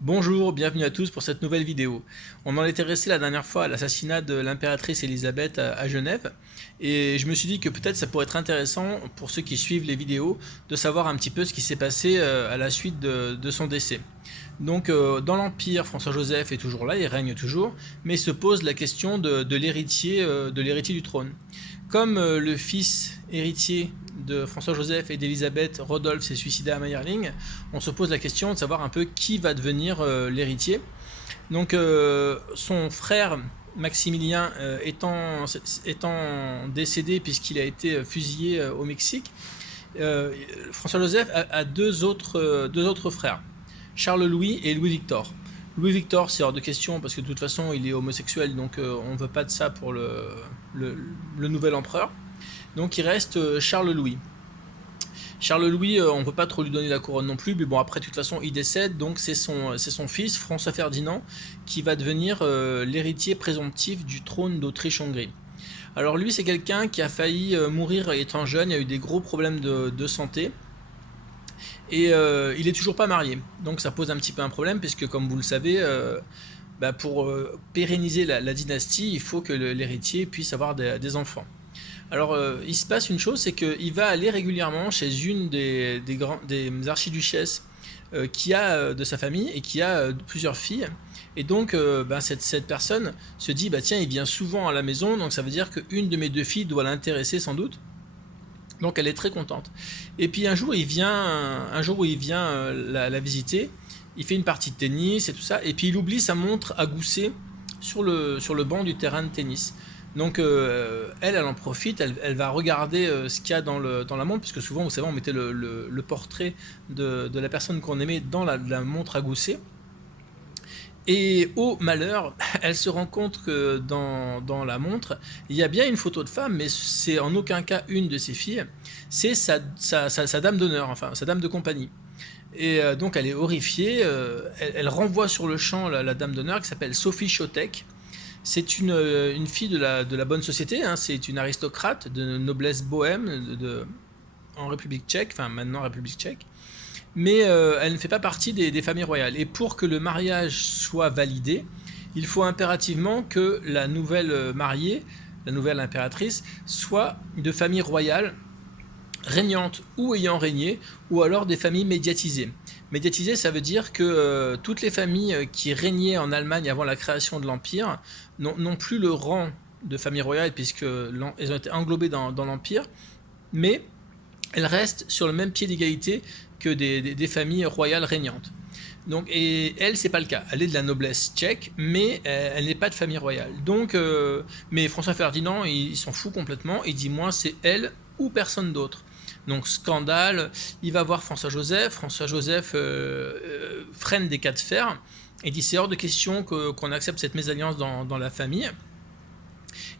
Bonjour, bienvenue à tous pour cette nouvelle vidéo. On en était resté la dernière fois à l'assassinat de l'impératrice Élisabeth à Genève, et je me suis dit que peut-être ça pourrait être intéressant pour ceux qui suivent les vidéos de savoir un petit peu ce qui s'est passé à la suite de son décès. Donc dans l'Empire, François-Joseph est toujours là, il règne toujours, mais se pose la question de l'héritier du trône. Comme le fils héritier de François-Joseph et d'Élisabeth, Rodolphe, s'est suicidé à Mayerling, on se pose la question de savoir un peu qui va devenir l'héritier. Donc son frère Maximilien étant décédé puisqu'il a été fusillé au Mexique, François-Joseph a deux autres frères, Charles-Louis et Louis-Victor. Louis-Victor, c'est hors de question parce que de toute façon il est homosexuel, donc on ne veut pas de ça pour le nouvel empereur. Donc il reste Charles-Louis. Charles-Louis, on ne peut pas trop lui donner la couronne non plus, mais bon, après, de toute façon, il décède, donc c'est son fils, François-Ferdinand, qui va devenir l'héritier présomptif du trône d'Autriche-Hongrie. Alors lui, c'est quelqu'un qui a failli mourir étant jeune, il y a eu des gros problèmes de santé, et il est toujours pas marié. Donc ça pose un petit peu un problème, puisque comme vous le savez, pour pérenniser la dynastie, il faut que l'héritier puisse avoir des enfants. Alors, il se passe une chose, c'est qu'il va aller régulièrement chez une des archiduchesses qui a de sa famille et qui a plusieurs filles. Et donc, cette personne se dit, tiens, il vient souvent à la maison, donc ça veut dire qu'une de mes deux filles doit l'intéresser sans doute. Donc, elle est très contente. Et puis, un jour où il vient la visiter, il fait une partie de tennis et tout ça, et puis il oublie sa montre à gousset sur le banc du terrain de tennis. Donc elle en profite, elle va regarder ce qu'il y a dans la montre, puisque souvent, vous savez, on mettait le portrait de la personne qu'on aimait dans la montre à gousset. Et au malheur, elle se rend compte que dans la montre, il y a bien une photo de femme, mais c'est en aucun cas une de ses filles, c'est sa dame d'honneur, enfin sa dame de compagnie. Et donc elle est horrifiée, elle renvoie sur le champ la dame d'honneur qui s'appelle Sophie Chotek. C'est une fille de la bonne société, hein, c'est une aristocrate de noblesse bohème en République tchèque, enfin maintenant République tchèque, mais elle ne fait pas partie des familles royales. Et pour que le mariage soit validé, il faut impérativement que la nouvelle mariée, la nouvelle impératrice, soit de famille royale, régnante ou ayant régné, ou alors des familles médiatisées. Médiatisé, ça veut dire que toutes les familles qui régnaient en Allemagne avant la création de l'Empire n'ont plus le rang de famille royale, puisqu'elles ont été englobées dans l'Empire, mais elles restent sur le même pied d'égalité que des familles royales régnantes. Donc, et elle, c'est pas le cas. Elle est de la noblesse tchèque, mais elle n'est pas de famille royale. Donc, mais François Ferdinand, il s'en fout complètement. Il dit, moi, c'est elle ou personne d'autre. Donc scandale, il va voir François-Joseph. François-Joseph freine des cas de fer et dit c'est hors de question qu'on accepte cette mésalliance dans la famille.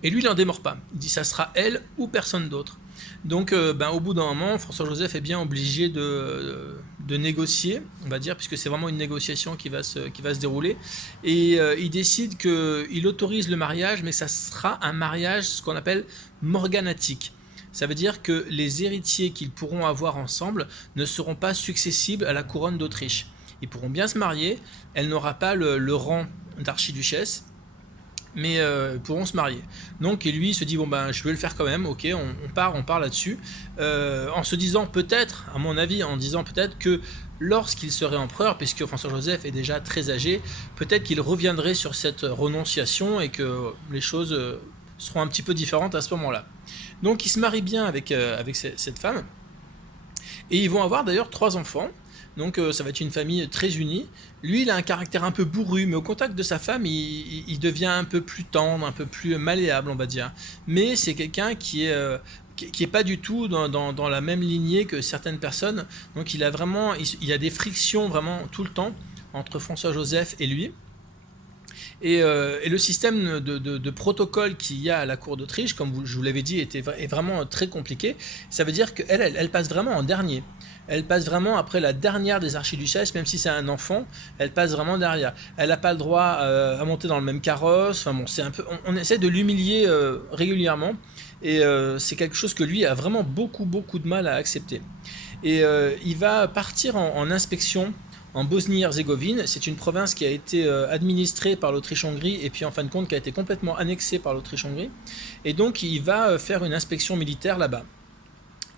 Et lui, il n'en démord pas. Il dit ça sera elle ou personne d'autre. Donc au bout d'un moment, François-Joseph est bien obligé de négocier, on va dire, puisque c'est vraiment une négociation qui va se dérouler. Et il décide qu'il autorise le mariage, mais ça sera un mariage, ce qu'on appelle morganatique. Ça veut dire que les héritiers qu'ils pourront avoir ensemble ne seront pas successibles à la couronne d'Autriche. Ils pourront bien se marier, elle n'aura pas le rang d'archiduchesse, mais ils pourront se marier. Donc lui il se dit, je vais le faire quand même, ok, on part là-dessus, en se disant peut-être, à mon avis, en disant peut-être que lorsqu'il serait empereur, puisque François-Joseph est déjà très âgé, peut-être qu'il reviendrait sur cette renonciation et que les choses seront un petit peu différentes à ce moment-là. Donc il se marie bien avec cette femme, et ils vont avoir d'ailleurs 3 enfants, donc ça va être une famille très unie. Lui il a un caractère un peu bourru, mais au contact de sa femme il devient un peu plus tendre, un peu plus malléable on va dire, mais c'est quelqu'un qui est pas du tout dans la même lignée que certaines personnes, donc il y a des frictions vraiment tout le temps entre François-Joseph et lui. Et le système de protocole qu'il y a à la cour d'Autriche, comme je vous l'avais dit, est vraiment très compliqué. Ça veut dire qu'elle passe vraiment en dernier. Elle passe vraiment après la dernière des archiduchesses, même si c'est un enfant, elle passe vraiment derrière. Elle n'a pas le droit à monter dans le même carrosse. Enfin bon, c'est un peu, on essaie de l'humilier régulièrement, et c'est quelque chose que lui a vraiment beaucoup de mal à accepter. Et il va partir en inspection en Bosnie-Herzégovine. C'est une province qui a été administrée par l'Autriche-Hongrie et puis en fin de compte qui a été complètement annexée par l'Autriche-Hongrie. Et donc il va faire une inspection militaire là-bas.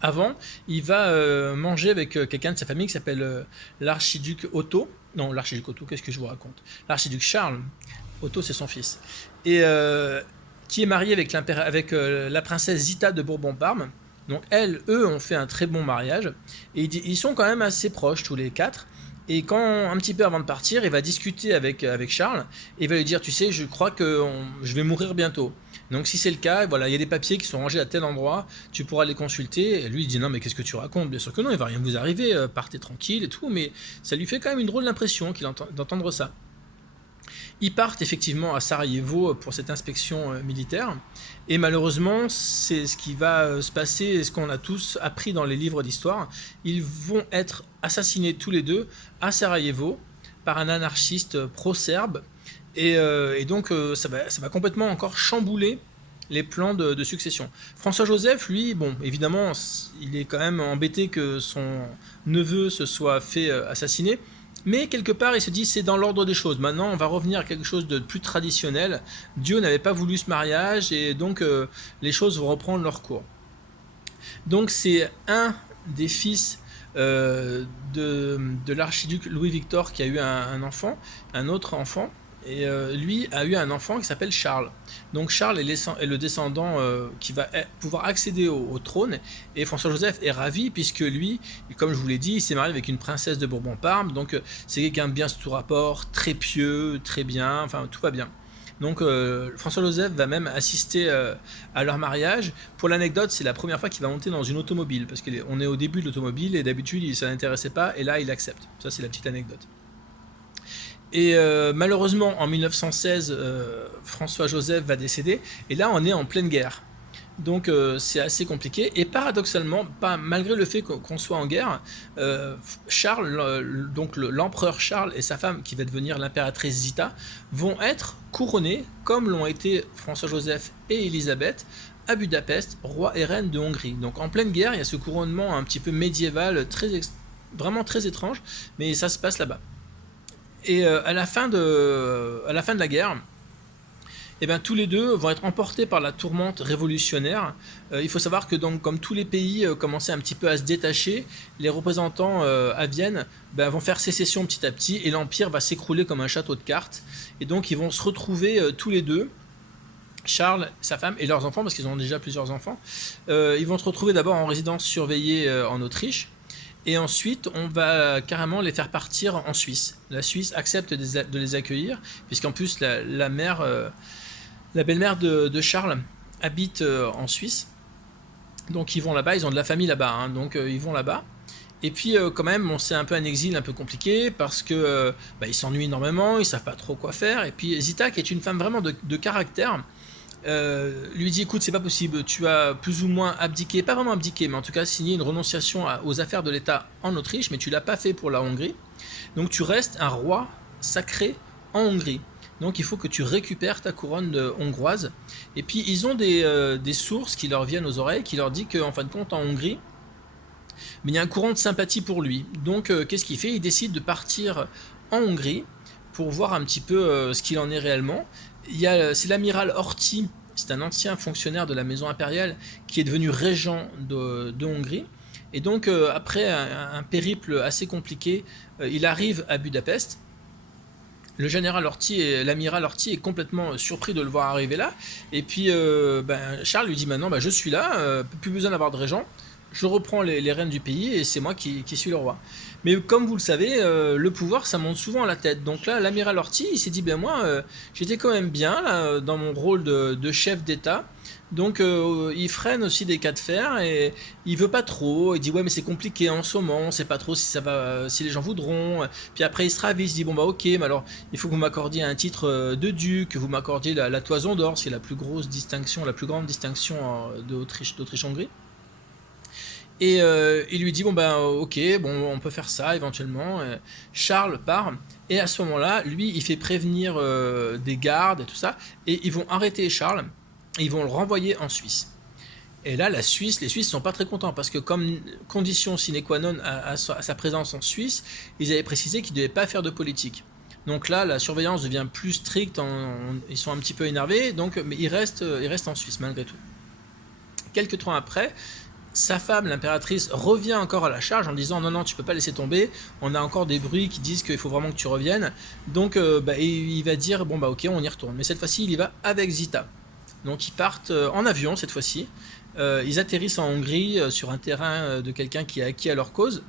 Avant, il va manger avec quelqu'un de sa famille qui s'appelle l'archiduc Otto. Non, l'archiduc Otto, qu'est-ce que je vous raconte? L'archiduc Charles. Otto, c'est son fils. Et qui est marié avec la princesse Zita de Bourbon-Parme. Donc eux ont fait un très bon mariage. Et ils sont quand même assez proches tous les quatre. Et quand, un petit peu avant de partir, il va discuter avec Charles. Et il va lui dire, tu sais, je crois que je vais mourir bientôt. Donc si c'est le cas, voilà, il y a des papiers qui sont rangés à tel endroit, tu pourras les consulter. Et lui, il dit, non, mais qu'est-ce que tu racontes? Bien sûr que non, il va rien vous arriver, partez tranquille et tout. Mais ça lui fait quand même une drôle d'impression d'entendre ça. Ils partent effectivement à Sarajevo pour cette inspection militaire. Et malheureusement, c'est ce qui va se passer et ce qu'on a tous appris dans les livres d'histoire. Ils vont être assassinés tous les deux à Sarajevo par un anarchiste pro-serbe. Et donc, ça va complètement encore chambouler les plans de succession. François-Joseph, lui, bon, évidemment, il est quand même embêté que son neveu se soit fait assassiner. Mais quelque part, il se dit, c'est dans l'ordre des choses. Maintenant, on va revenir à quelque chose de plus traditionnel. Dieu n'avait pas voulu ce mariage et donc les choses vont reprendre leur cours. Donc c'est un des fils de l'archiduc Louis-Victor qui a eu un enfant, un autre enfant. Et lui a eu un enfant qui s'appelle Charles. Donc Charles est le descendant qui va pouvoir accéder au trône. Et François-Joseph est ravi puisque lui, comme je vous l'ai dit, il s'est marié avec une princesse de Bourbon-Parme. Donc c'est quelqu'un de bien sous tout rapport, très pieux, très bien, enfin tout va bien. Donc François-Joseph va même assister à leur mariage. Pour l'anecdote, c'est la première fois qu'il va monter dans une automobile. Parce qu'on est au début de l'automobile et d'habitude, ça n'intéressait pas. Et là, il accepte. Ça, c'est la petite anecdote. Et malheureusement, en 1916, François-Joseph va décéder. Et là, on est en pleine guerre. Donc c'est assez compliqué. Et paradoxalement, malgré le fait qu'on soit en guerre, Charles, donc l'empereur Charles et sa femme, qui va devenir l'impératrice Zita, vont être couronnés, comme l'ont été François-Joseph et Élisabeth, à Budapest, roi et reine de Hongrie. Donc en pleine guerre, il y a ce couronnement un petit peu médiéval, vraiment très étrange, mais ça se passe là-bas. Et à la fin de la guerre, eh ben, tous les deux vont être emportés par la tourmente révolutionnaire. Il faut savoir que donc, comme tous les pays commençaient un petit peu à se détacher, les représentants à Vienne vont faire sécession petit à petit et l'Empire va s'écrouler comme un château de cartes. Et donc ils vont se retrouver tous les deux, Charles, sa femme et leurs enfants, parce qu'ils ont déjà plusieurs enfants. Ils vont se retrouver d'abord en résidence surveillée en Autriche. Et ensuite, on va carrément les faire partir en Suisse. La Suisse accepte de les accueillir, puisqu'en plus, la belle-mère de Charles habite en Suisse. Donc ils vont là-bas, ils ont de la famille là-bas, hein, donc ils vont là-bas. Et puis quand même, c'est un peu un exil un peu compliqué, parce que ils s'ennuient énormément, ils savent pas trop quoi faire. Et puis Zita, qui est une femme vraiment de caractère, lui dit, écoute, c'est pas possible, tu as plus ou moins abdiqué, pas vraiment abdiqué, mais en tout cas signé une renonciation aux affaires de l'État en Autriche, mais tu l'as pas fait pour la Hongrie, donc tu restes un roi sacré en Hongrie, donc il faut que tu récupères ta couronne hongroise. Et puis ils ont des sources qui leur viennent aux oreilles, qui leur dit qu'en fin de compte en Hongrie, mais il y a un courant de sympathie pour lui, donc qu'est-ce qu'il fait? Il décide de partir en Hongrie pour voir un petit peu ce qu'il en est réellement. C'est l'amiral Horthy, c'est un ancien fonctionnaire de la maison impériale qui est devenu régent de Hongrie. Et donc, après un périple assez compliqué, il arrive à Budapest. Le général Horthy et l'amiral Horthy est complètement surpris de le voir arriver là. Et puis, Charles lui dit maintenant, je suis là, plus besoin d'avoir de régent. Je reprends les rênes du pays et c'est moi qui suis le roi. Mais comme vous le savez, le pouvoir, ça monte souvent à la tête. Donc là, l'amiral Horthy, il s'est dit, moi, j'étais quand même bien là, dans mon rôle de chef d'État. Donc il freine aussi des cas de fer et il veut pas trop. Il dit, ouais, mais c'est compliqué en ce moment, on sait pas trop si ça va, si les gens voudront. Puis après, il se ravise, il dit, ok, mais alors, il faut que vous m'accordiez un titre de duc, que vous m'accordiez la toison d'or, c'est la plus grosse distinction, la plus grande distinction d'Autriche-Hongrie. Et il lui dit ok, on peut faire ça éventuellement. Charles part et à ce moment-là, lui, il fait prévenir des gardes et tout ça, et ils vont arrêter Charles et ils vont le renvoyer en Suisse. Et là, les Suisses ne sont pas très contents parce que comme condition sine qua non à sa présence en Suisse, ils avaient précisé qu'ils ne devaient pas faire de politique. Donc là, la surveillance devient plus stricte, ils sont un petit peu énervés, donc, mais ils restent en Suisse malgré tout. Quelques temps après, sa femme, l'impératrice, revient encore à la charge en disant non, non, tu peux pas laisser tomber, on a encore des bruits qui disent qu'il faut vraiment que tu reviennes. Donc il va dire bon bah ok, on y retourne. Mais cette fois-ci, il y va avec Zita. Donc ils partent en avion cette fois-ci. Ils atterrissent en Hongrie sur un terrain de quelqu'un qui est acquis à leur cause.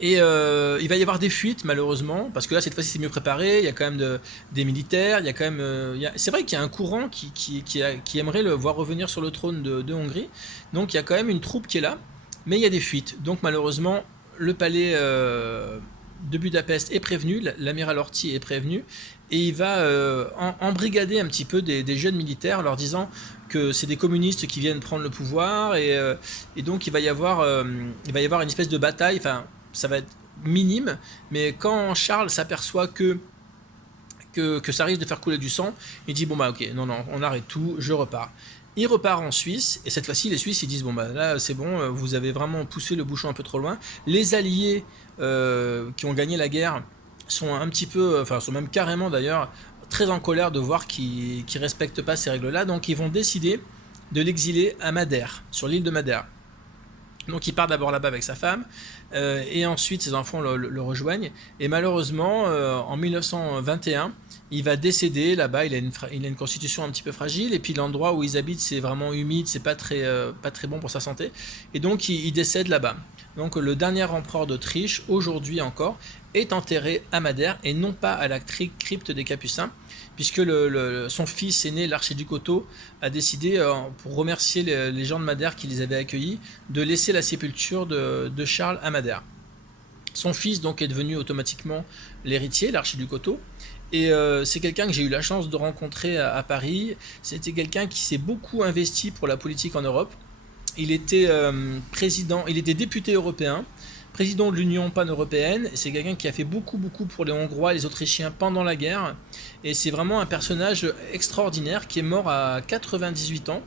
Et il va y avoir des fuites malheureusement, parce que là cette fois-ci c'est mieux préparé, il y a quand même des militaires, il y a quand même... c'est vrai qu'il y a un courant qui aimerait le voir revenir sur le trône de Hongrie, donc il y a quand même une troupe qui est là, mais il y a des fuites. Donc malheureusement le palais de Budapest est prévenu, l'amiral Horthy est prévenu, et il va embrigader un petit peu des jeunes militaires en leur disant que c'est des communistes qui viennent prendre le pouvoir, et donc il va y avoir une espèce de bataille, enfin ça va être minime, mais quand Charles s'aperçoit que ça risque de faire couler du sang, il dit bon bah ok, non, on arrête tout, je repars. Il repart en Suisse, et cette fois-ci les Suisses ils disent bon bah là c'est bon, vous avez vraiment poussé le bouchon un peu trop loin. Les alliés qui ont gagné la guerre sont un petit peu, enfin sont même carrément d'ailleurs très en colère de voir qu'ils respectent pas ces règles-là, donc ils vont décider de l'exiler à Madère, sur l'île de Madère. Donc il part d'abord là-bas avec sa femme, et ensuite ses enfants le rejoignent. Et malheureusement, en 1921, il va décéder là-bas. Il a une constitution un petit peu fragile, et puis l'endroit où ils habitent, c'est vraiment humide, c'est pas très bon pour sa santé. Et donc il décède là-bas. Donc le dernier empereur d'Autriche, aujourd'hui encore, est enterré à Madère, et non pas à la crypte des Capucins, puisque son fils aîné, l'archiduc Otto, a décidé, pour remercier les gens de Madère qui les avaient accueillis, de laisser la sépulture de Charles à Madère. Son fils donc est devenu automatiquement l'héritier, l'archiduc Otto, et c'est quelqu'un que j'ai eu la chance de rencontrer à Paris. C'était quelqu'un qui s'est beaucoup investi pour la politique en Europe. Il était il était député européen, président de l'Union pan-européenne. C'est quelqu'un qui a fait beaucoup pour les Hongrois et les Autrichiens pendant la guerre. Et c'est vraiment un personnage extraordinaire qui est mort à 98 ans.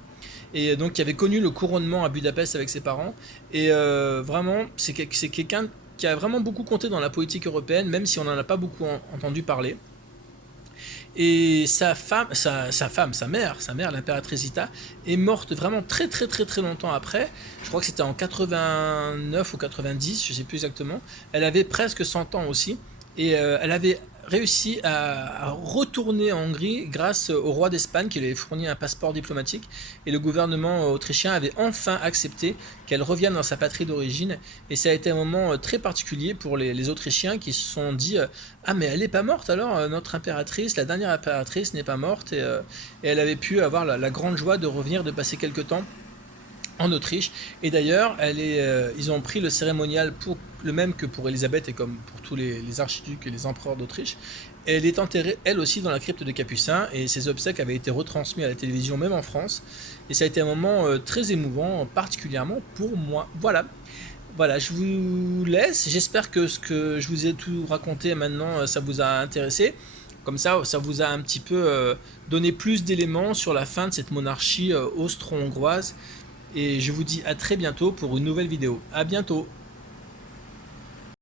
Et donc qui avait connu le couronnement à Budapest avec ses parents. Et vraiment, c'est quelqu'un qui a vraiment beaucoup compté dans la politique européenne, même si on n'en a pas beaucoup entendu parler. Et sa mère, l'impératrice Zita, est morte vraiment très longtemps après. Je crois que c'était en 89 ou 90, je ne sais plus exactement. Elle avait presque 100 ans aussi. Et elle avait réussi à retourner en Hongrie grâce au roi d'Espagne qui lui avait fourni un passeport diplomatique, et le gouvernement autrichien avait enfin accepté qu'elle revienne dans sa patrie d'origine. Et ça a été un moment très particulier pour les Autrichiens qui se sont dit ah mais elle n'est pas morte alors, notre impératrice, la dernière impératrice n'est pas morte, et elle avait pu avoir la grande joie de revenir, de passer quelques temps en Autriche. Et d'ailleurs, ils ont pris le cérémonial pour le même que pour Elisabeth et comme pour tous les archiducs et les empereurs d'Autriche. Et elle est enterrée, elle aussi, dans la crypte des Capucins, et ses obsèques avaient été retransmis à la télévision, même en France. Et ça a été un moment très émouvant, particulièrement pour moi. Voilà, je vous laisse. J'espère que ce que je vous ai tout raconté maintenant, ça vous a intéressé. Comme ça vous a un petit peu donné plus d'éléments sur la fin de cette monarchie austro-hongroise. Et je vous dis à très bientôt pour une nouvelle vidéo. À bientôt!